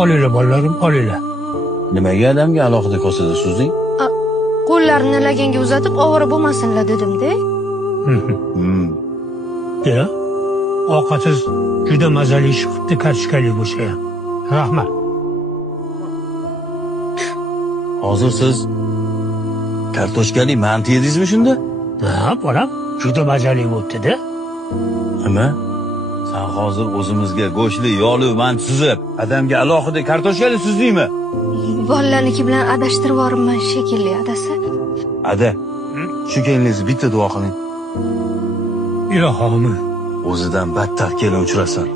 Olinglar bolalarim, olinglar. Nimaga adamga alohida kosada suzding? Qo'llarini laganga uzatib ovora bo'lmasinlar dedim-da. Ya, ovqatsiz juda mazali chiqibdi, kartoshkali bo'lsa ham. Rahmat. Hozir siz kartoshkali manti yedingizmi shunda? Ha, bolam, juda mazali bo'libdi-da. Nima? Sen hozir o'zimizga go'shtli, yog'li manti suzib, adamga alohida kartoshkali suzdingmi? Bolalarniki bilan adashtirib yuboribman shekilli adasi. Ada, shu keliningizni bitta duo qiling. Ilohim. O'zidan battar kelin uchrasin.